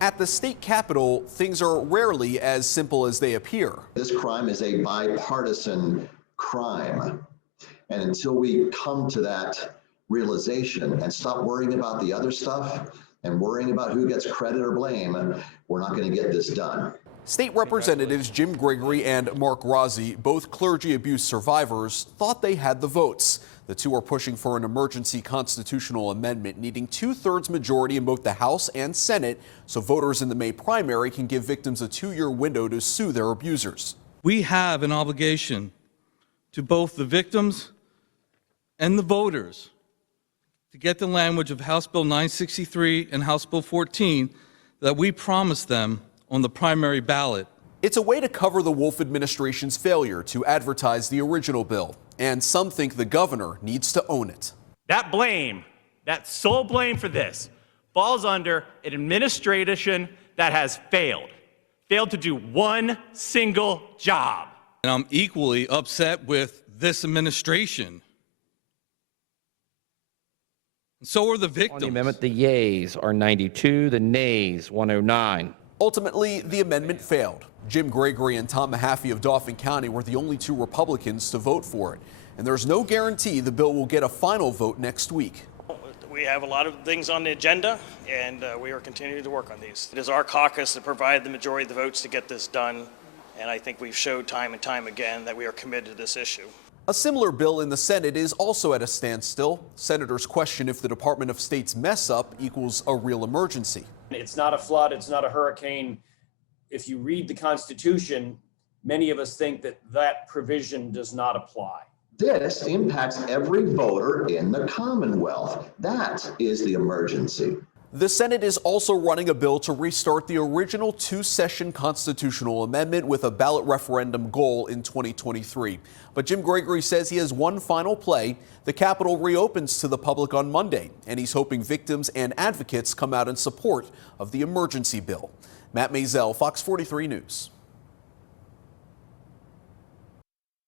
At the state capitol, things are rarely as simple as they appear. This crime is a bipartisan crime. And until we come to that realization and stop worrying about the other stuff and worrying about who gets credit or blame, we're not going to get this done. State Representatives Jim Gregory and Mark Rozzi, both clergy abuse survivors, thought they had the votes. The two are pushing for an emergency constitutional amendment needing 2/3 majority in both the House and Senate so voters in the May primary can give victims a 2-year window to sue their abusers. We have an obligation to both the victims and the voters to get the language of House Bill 963 and House Bill 14 that we promised them on the primary ballot. It's a way to cover the Wolf administration's failure to advertise the original bill, and some think the governor needs to own it. That blame, that sole blame for this, falls under an administration that has failed to do one single job. And I'm equally upset with this administration. And so are the victims. On the amendment, the yeas are 92, the nays 109. Ultimately, the amendment failed. Jim Gregory and Tom Mahaffey of Dauphin County were the only 2 Republicans to vote for it. And there's no guarantee the bill will get a final vote next week. We have a lot of things on the agenda, and we are continuing to work on these. It is our caucus that provided the majority of the votes to get this done, and I think we've showed time and time again that we are committed to this issue. A similar bill in the Senate is also at a standstill. Senators question if the Department of State's mess up equals a real emergency. It's not a flood, it's not a hurricane. If you read the Constitution, many of us think that that provision does not apply. This impacts every voter in the Commonwealth. That is the emergency. The Senate is also running a bill to restart the original 2-session constitutional amendment with a ballot referendum goal in 2023. But Jim Gregory says he has one final play. The Capitol reopens to the public on Monday, and he's hoping victims and advocates come out in support of the emergency bill. Matt Maisel, Fox 43 News.